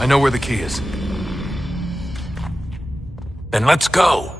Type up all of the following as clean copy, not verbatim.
I know where the key is. Then let's go!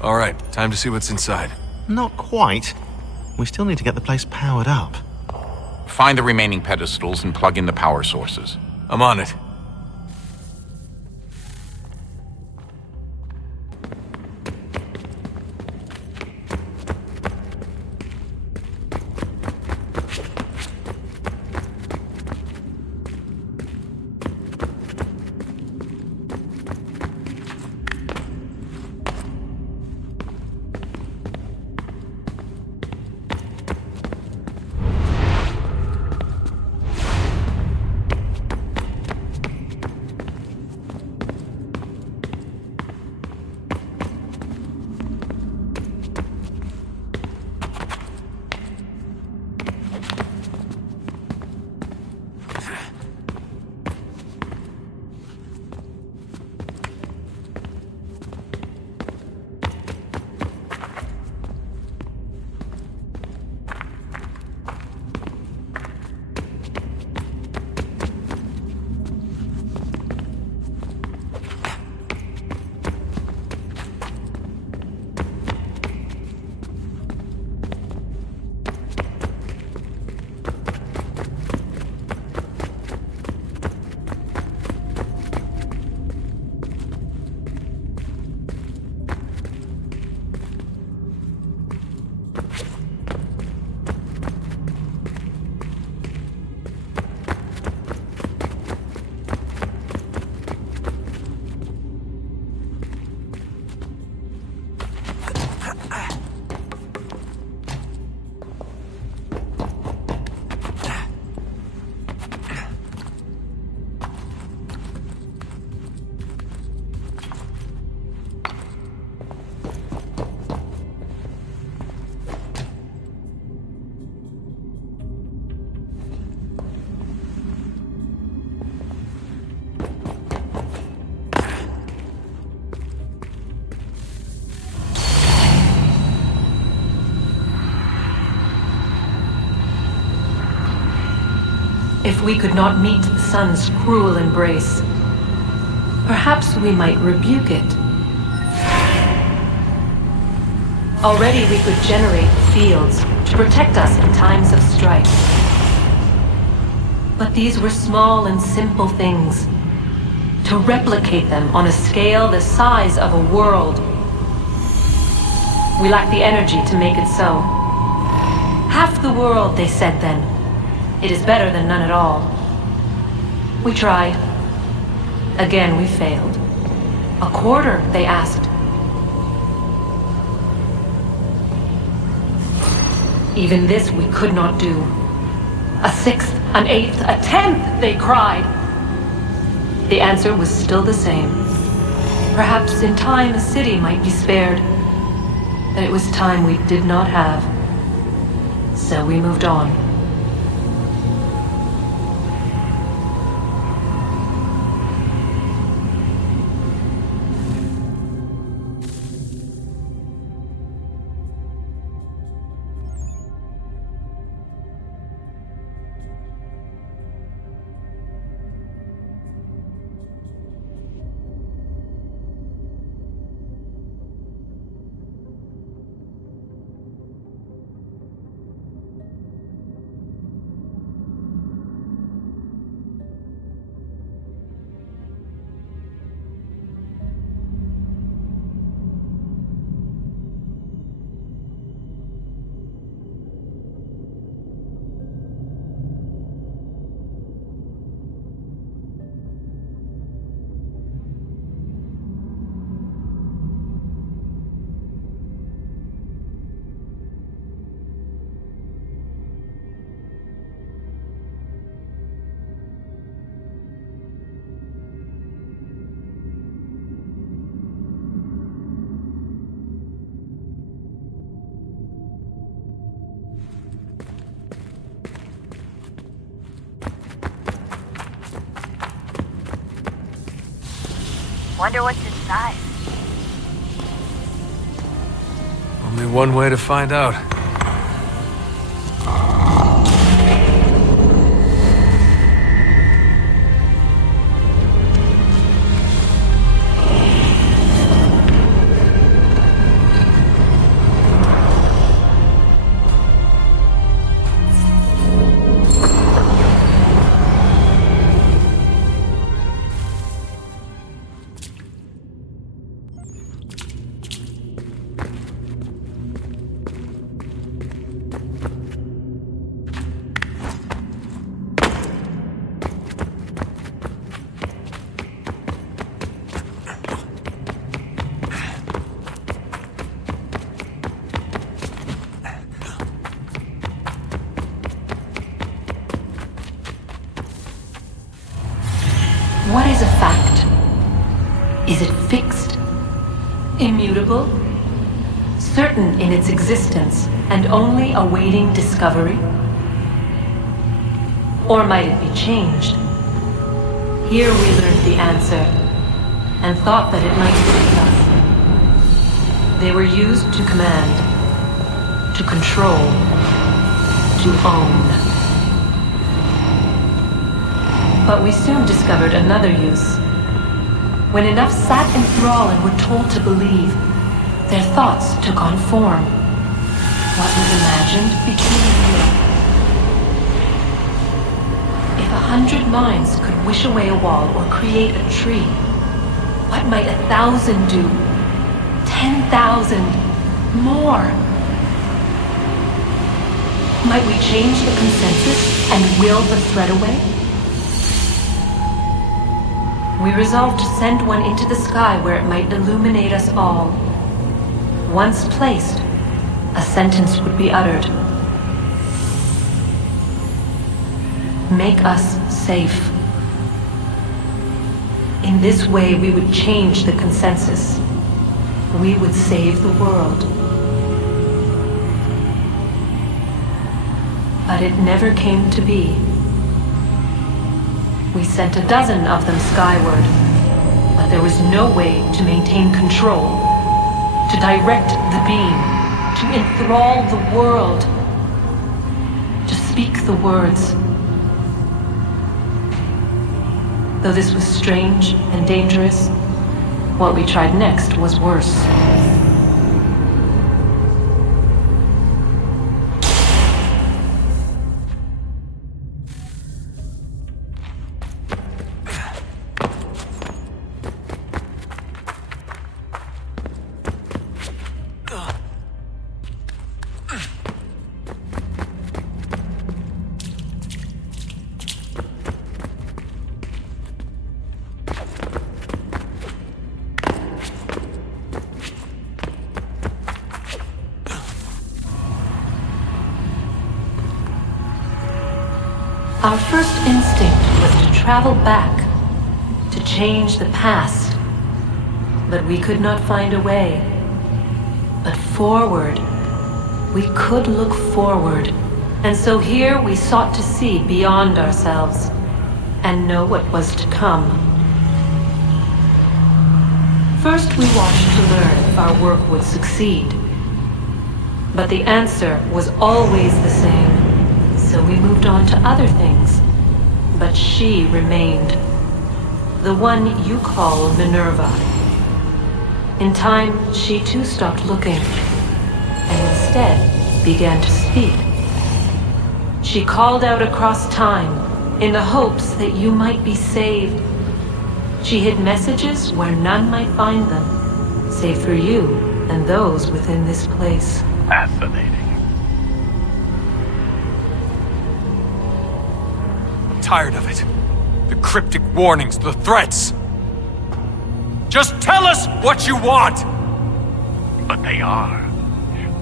All right, time to see what's inside. Not quite. We still need to get the place powered up. Find the remaining pedestals and plug in the power sources. I'm on it. If we could not meet the sun's cruel embrace, perhaps we might rebuke it. Already we could generate fields to protect us in times of strife. But these were small and simple things. To replicate them on a scale the size of a world, we lack the energy to make it so. Half the world, they said then. It is better than none at all. We tried. Again, we failed. A quarter, they asked. Even this we could not do. A sixth, an eighth, a tenth, they cried. The answer was still the same. Perhaps in time a city might be spared. But it was time we did not have. So we moved on. Wonder what's inside. Only one way to find out. What is a fact? Is it fixed? Immutable? Certain in its existence and only awaiting discovery? Or might it be changed? Here we learned the answer, and thought that it might save us. They were used to command, to control, to own. But we soon discovered another use. When enough sat in thrall and were told to believe, their thoughts took on form. What was imagined became real. If 100 minds could wish away a wall or create a tree, what might 1,000 do? 10,000? More? Might we change the consensus and will the threat away? We resolved to send one into the sky where it might illuminate us all. Once placed, a sentence would be uttered. Make us safe. In this way, we would change the consensus. We would save the world. But it never came to be. We sent a dozen of them skyward, but there was no way to maintain control, to direct the beam, to enthrall the world, to speak the words. Though this was strange and dangerous, what we tried next was worse. Our first instinct was to travel back, to change the past. But we could not find a way. But forward, we could look forward. And so here we sought to see beyond ourselves, and know what was to come. First we watched to learn if our work would succeed. But the answer was always the same. So we moved on to other things, but she remained. The one you call Minerva. In time, she too stopped looking, and instead began to speak. She called out across time, in the hopes that you might be saved. She hid messages where none might find them, save for you and those within this place. Fascinating. Tired of it. The cryptic warnings, the threats. Just tell us what you want! But they are.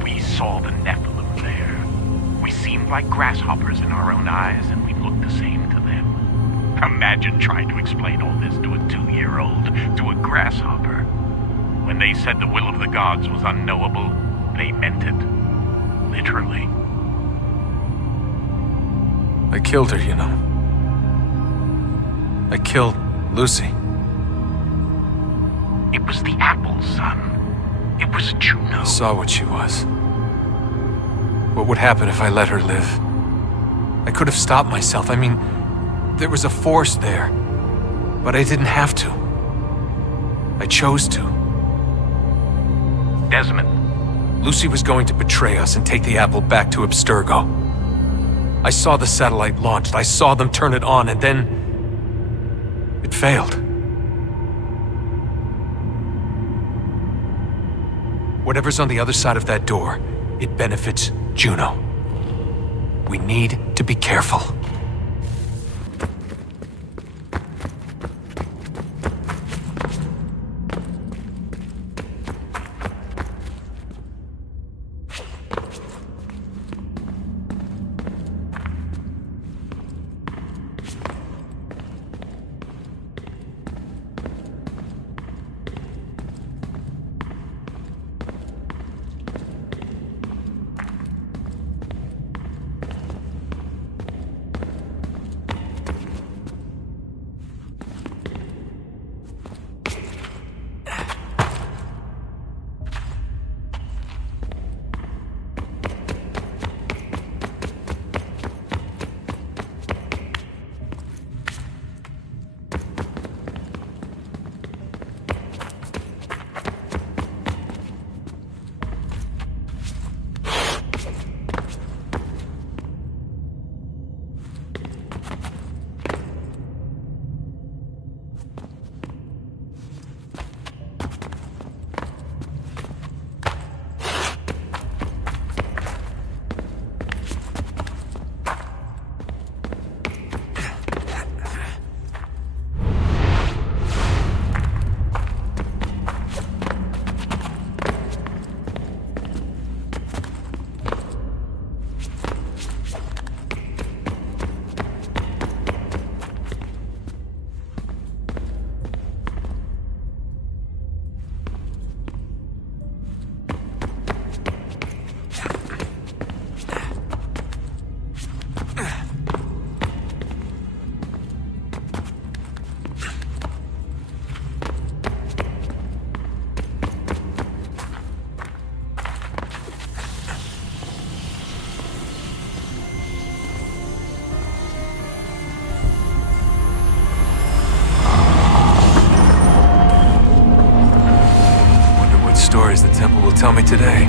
We saw the Nephilim there. We seemed like grasshoppers in our own eyes, and we looked the same to them. Imagine trying to explain all this to a 2-year-old, to a grasshopper. When they said the will of the gods was unknowable, they meant it. Literally. I killed her, you know. I killed Lucy. It was the apple, son. It was Juno. I saw what she was. What would happen if I let her live? I could have stopped myself. I mean, there was a force there. But I didn't have to. I chose to. Desmond. Lucy was going to betray us and take the apple back to Abstergo. I saw the satellite launched. I saw them turn it on, and then... it failed. Whatever's on the other side of that door, it benefits Juno. We need to be careful. The temple will tell me today.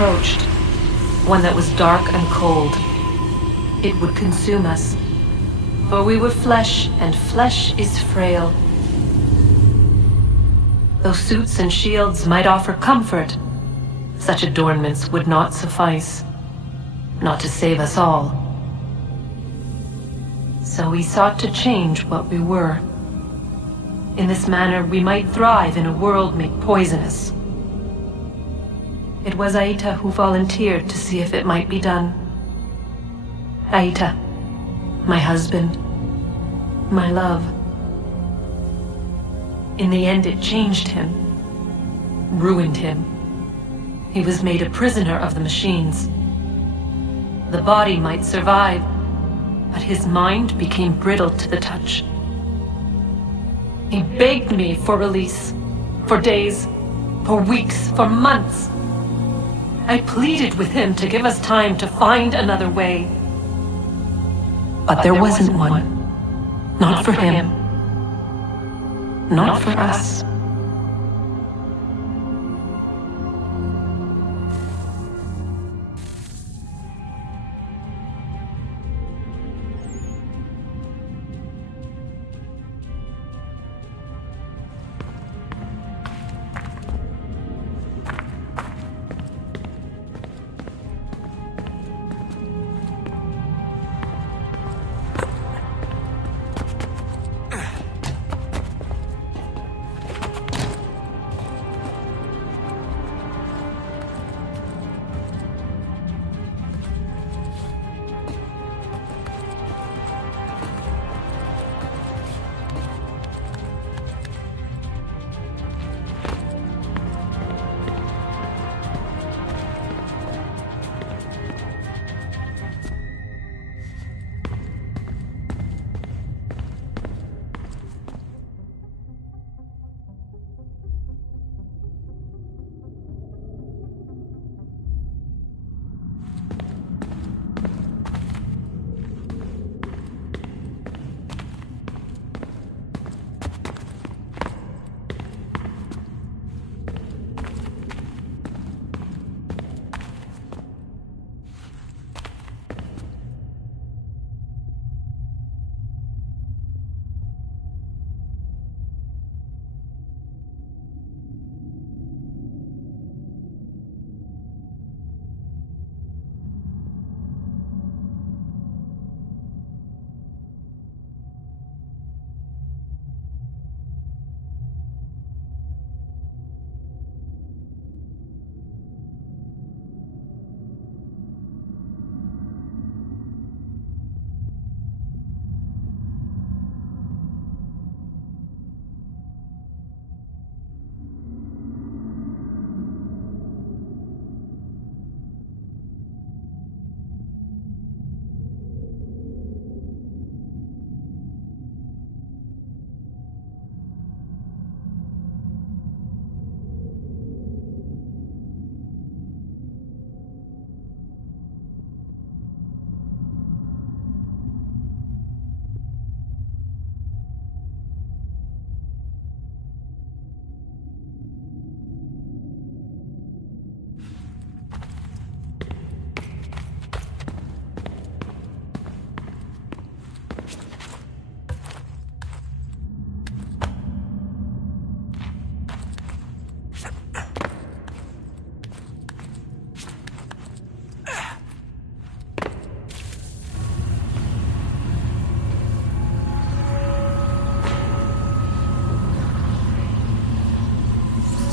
Approached, one that was dark and cold. It would consume us, for we were flesh, and flesh is frail. Though suits and shields might offer comfort, such adornments would not suffice, not to save us all. So we sought to change what we were. In this manner, we might thrive in a world made poisonous. It was Aita who volunteered to see if it might be done. Aita, my husband, my love. In the end, it changed him, ruined him. He was made a prisoner of the machines. The body might survive, but his mind became brittle to the touch. He begged me for release, for days, for weeks, for months. I pleaded with him to give us time to find another way. But there wasn't one. Not for him. Not for us.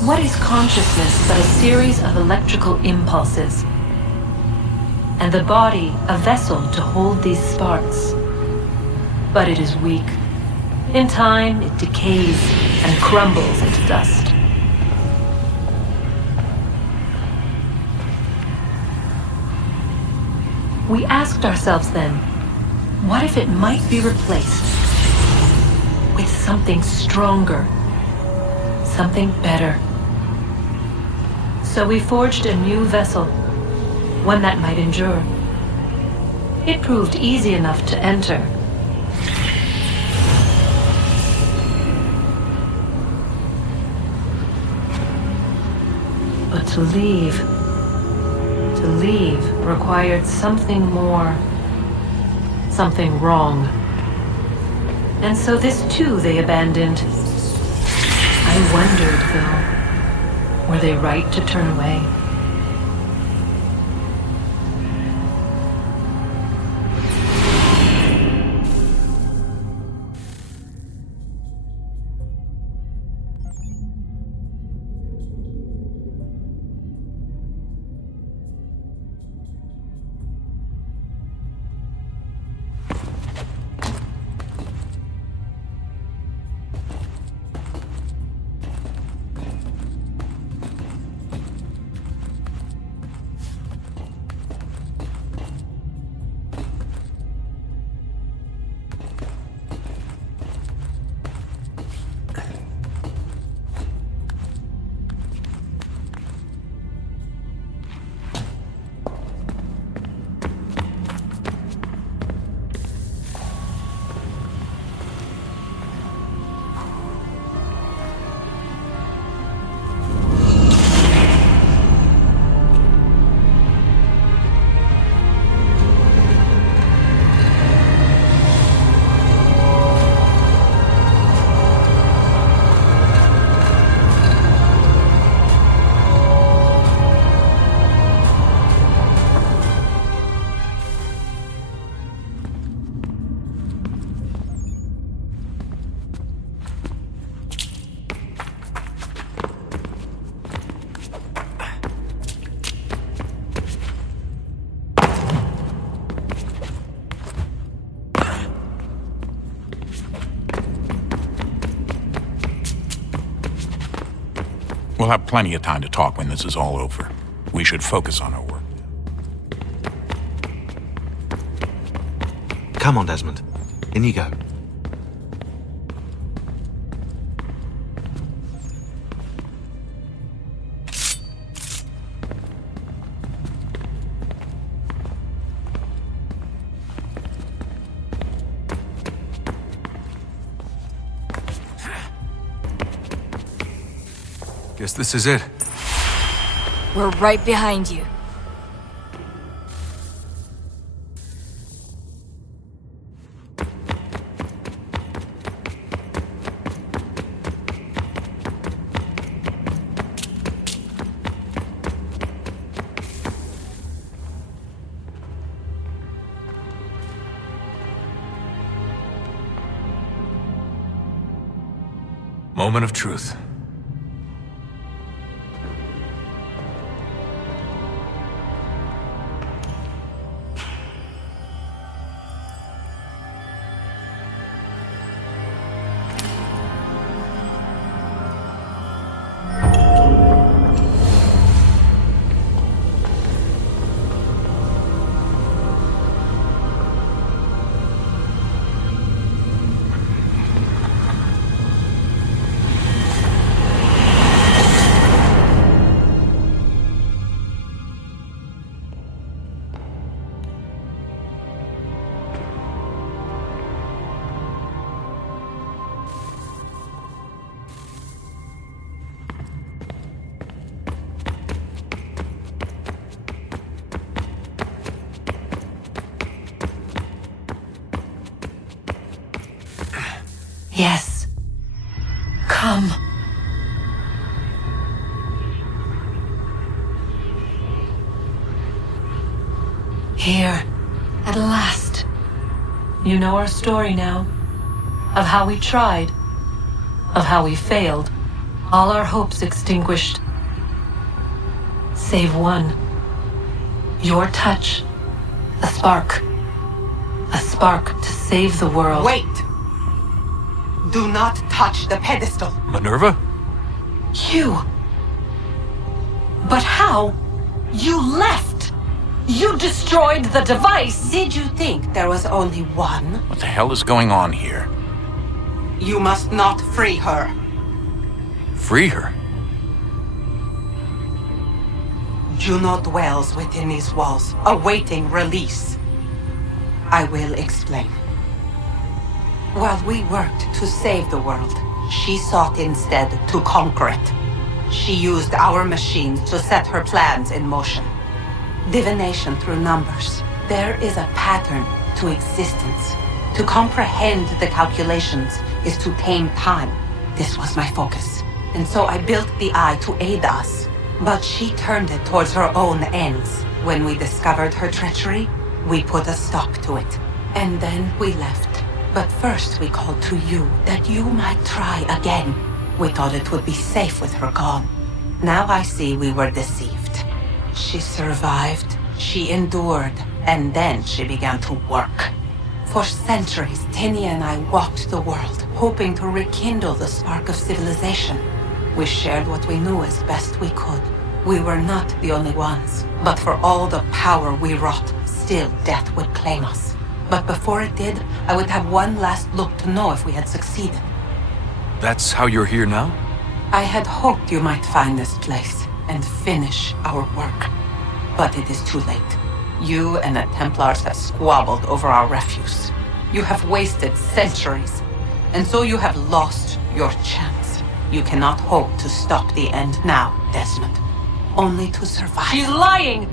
What is consciousness but a series of electrical impulses? And the body a vessel to hold these sparks. But it is weak. In time, it decays and crumbles into dust. We asked ourselves then, what if it might be replaced with something stronger, something better? So we forged a new vessel, one that might endure. It proved easy enough to enter. But to leave required something more, something wrong. And so this too they abandoned. I wondered, though, were they right to turn away? We'll have plenty of time to talk when this is all over. We should focus on our work. Come on, Desmond. In you go. Guess this is it. We're right behind you. Moment of truth. Yes. Come. Here. At last. You know our story now. Of how we tried. Of how we failed. All our hopes extinguished. Save one. Your touch. A spark. A spark to save the world. Wait! Do not touch the pedestal. Minerva? You. But how? You left. You destroyed the device. Did you think there was only one? What the hell is going on here? You must not free her. Free her? Juno dwells within these walls, awaiting release. I will explain. While we worked to save the world, she sought instead to conquer it. She used our machines to set her plans in motion. Divination through numbers. There is a pattern to existence. To comprehend the calculations is to tame time. This was my focus. And so I built the eye to aid us. But she turned it towards her own ends. When we discovered her treachery, we put a stop to it. And then we left. But first we called to you, that you might try again. We thought it would be safe with her gone. Now I see we were deceived. She survived, she endured, and then she began to work. For centuries, Tinia and I walked the world, hoping to rekindle the spark of civilization. We shared what we knew as best we could. We were not the only ones, but for all the power we wrought, still death would claim us. But before it did, I would have one last look to know if we had succeeded. That's how you're here now? I had hoped you might find this place and finish our work. But it is too late. You and the Templars have squabbled over our refuse. You have wasted centuries, and so you have lost your chance. You cannot hope to stop the end now, Desmond. Only to survive. She's lying!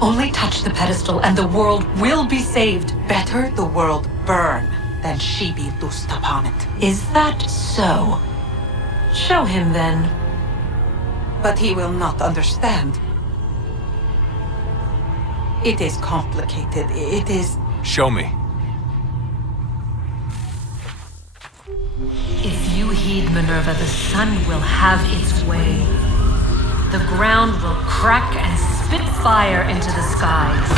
Only touch the pedestal and the world will be saved. Better the world burn than she be loosed upon it. Is that so? Show him then. But he will not understand. It is complicated. It is... Show me. If you heed Minerva, the sun will have its way. The ground will crack and spit fire into the skies.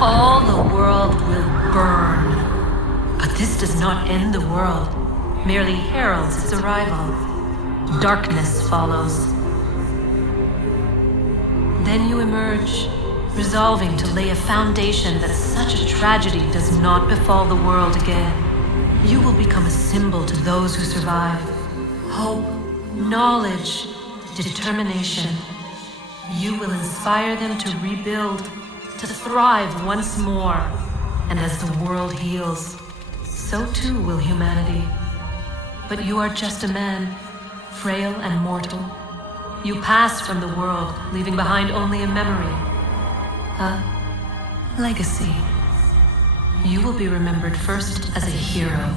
All the world will burn. But this does not end the world, merely heralds its arrival. darkness follows. Then you emerge, resolving to lay a foundation that such a tragedy does not befall the world again. You will become a symbol to those who survive. Hope, knowledge, determination. You will inspire them to rebuild, to thrive once more. And as the world heals, so too will humanity. But you are just a man, frail and mortal. You pass from the world, leaving behind only a memory. A legacy. You will be remembered first as a hero,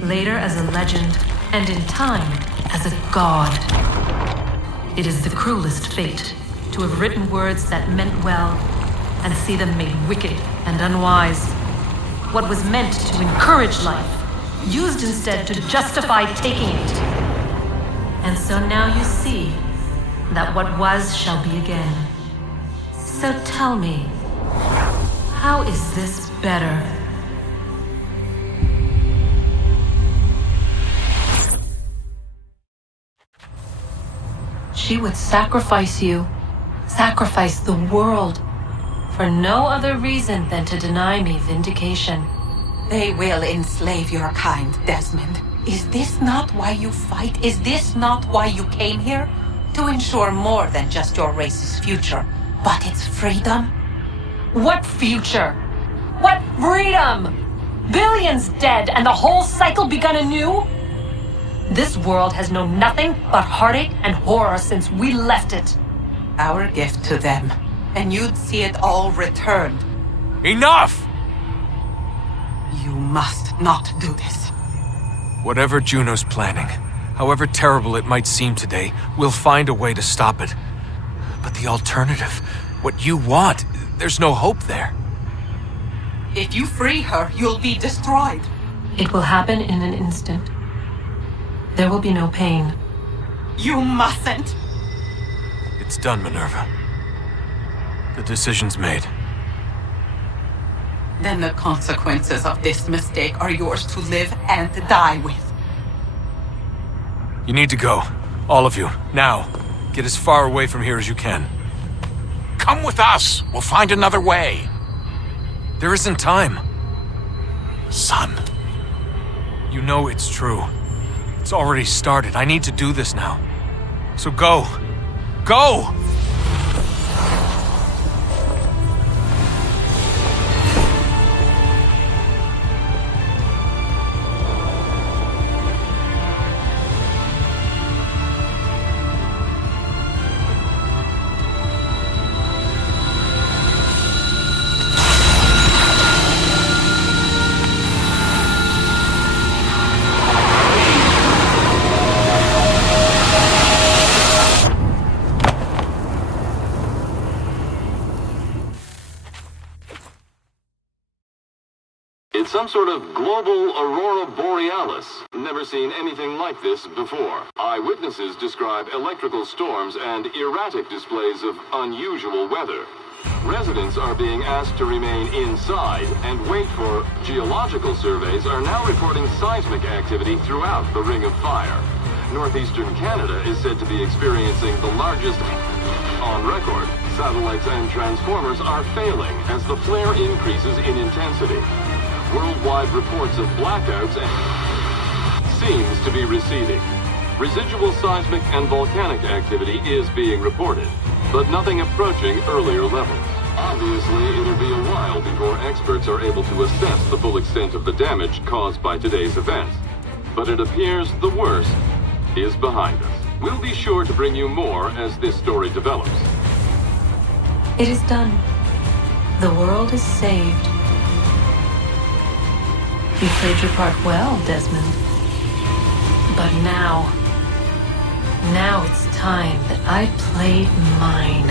later as a legend, and in time as a god. It is the cruelest fate to have written words that meant well and see them made wicked and unwise. What was meant to encourage life, used instead to justify taking it. And so now you see that what was shall be again. So tell me, how is this better? She would sacrifice you, sacrifice the world, for no other reason than to deny me vindication. They will enslave your kind, Desmond. Is this not why you fight? Is this not why you came here? To ensure more than just your race's future, but its freedom? What future? What freedom? Billions dead and the whole cycle begun anew? This world has known nothing but heartache and horror since we left it. Our gift to them, and you'd see it all returned. Enough! You must not do this. Whatever Juno's planning, however terrible it might seem today, we'll find a way to stop it. But the alternative, what you want, there's no hope there. If you free her, you'll be destroyed. It will happen in an instant. There will be no pain. You mustn't. It's done, Minerva. The decision's made. Then the consequences of this mistake are yours to live and die with. You need to go. All of you. Now. Get as far away from here as you can. Come with us. We'll find another way. There isn't time. Son. You know it's true. It's already started. I need to do this now. So go. Go! It's some sort of global aurora borealis. Never seen anything like this before. Eyewitnesses describe electrical storms and erratic displays of unusual weather. Residents are being asked to remain inside and wait for geological surveys are now reporting seismic activity throughout the Ring of Fire. Northeastern Canada is said to be experiencing the largest on record. Satellites and transformers are failing as the flare increases in intensity. Worldwide reports of blackouts seems to be receding. Residual seismic and volcanic activity is being reported, but nothing approaching earlier levels. Obviously, it'll be a while before experts are able to assess the full extent of the damage caused by today's events. But it appears the worst is behind us. We'll be sure to bring you more as this story develops. It is done. The world is saved. You played your part well, Desmond. But now it's time that I played mine.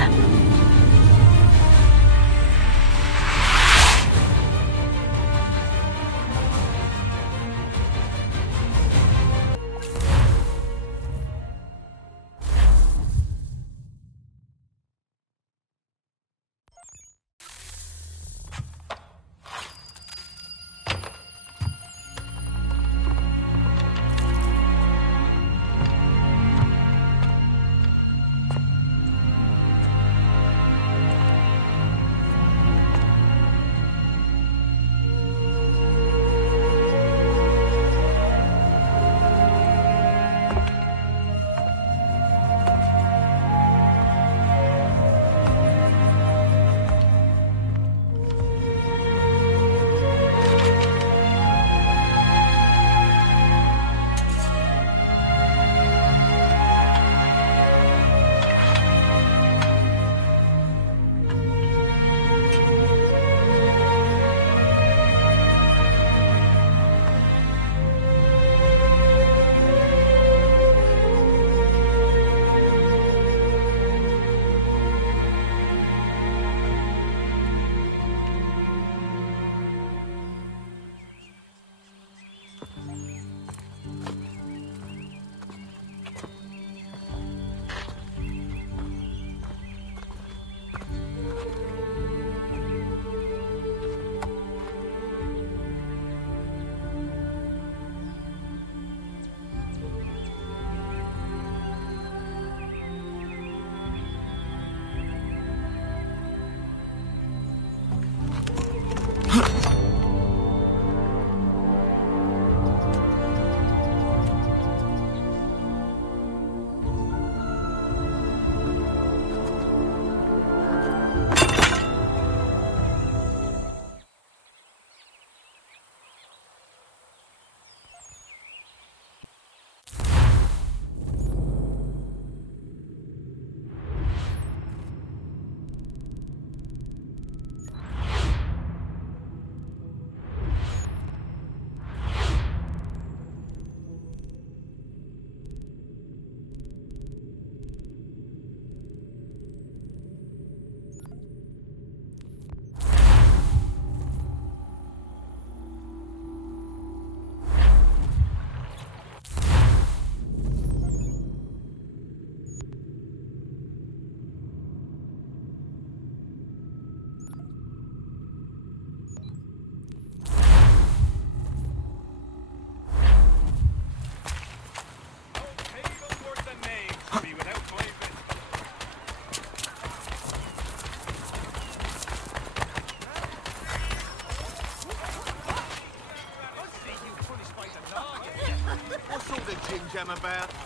them about?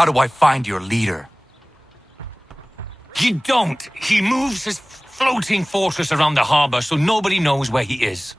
How do I find your leader? You don't. He moves his floating fortress around the harbor so nobody knows where he is.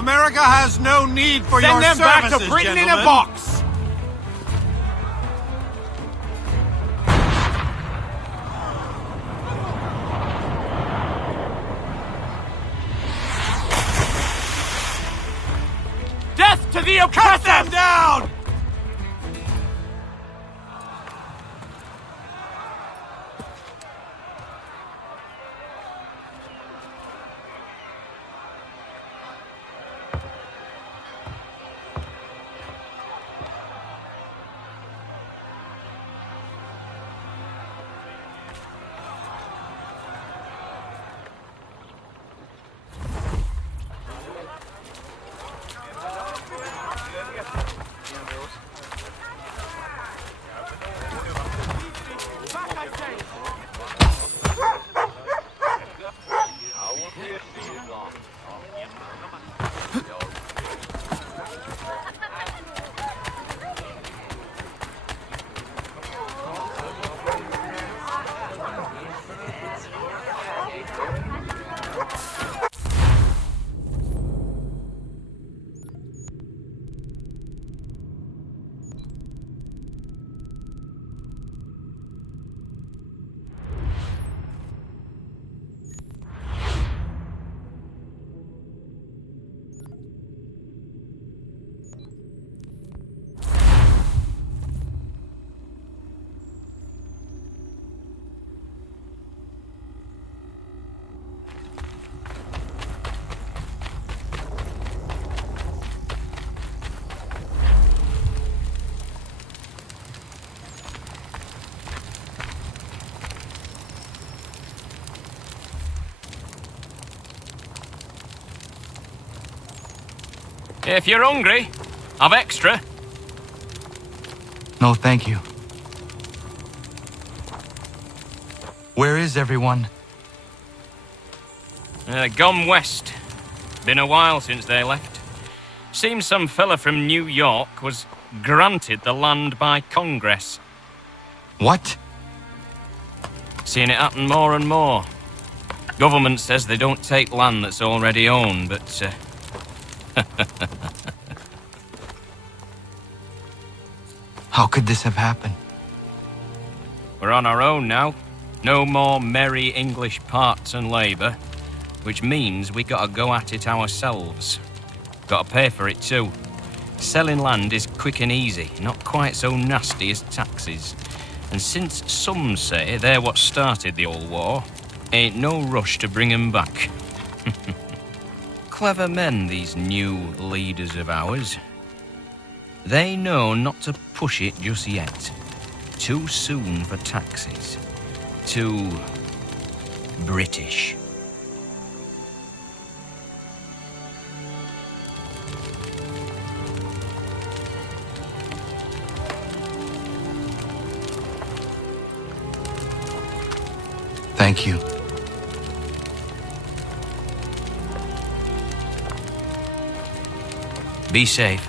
America has no need for your services, Send them back to Britain in a box! Death to the oppressor! Cut them down! If you're hungry, I've extra. No, thank you. Where is everyone? Gone west. Been a while since they left. Seems some fella from New York was granted the land by Congress. What? Seeing it happen more and more. Government says they don't take land that's already owned, but... How could this have happened? We're on our own now. No more merry English parts and labour. Which means we gotta go at it ourselves. Gotta pay for it too. Selling land is quick and easy, not quite so nasty as taxes. And since some say they're what started the old war, ain't no rush to bring 'em back. Clever men, these new leaders of ours. They know not to push it just yet. Too soon for taxes. Too British. Thank you. Be safe.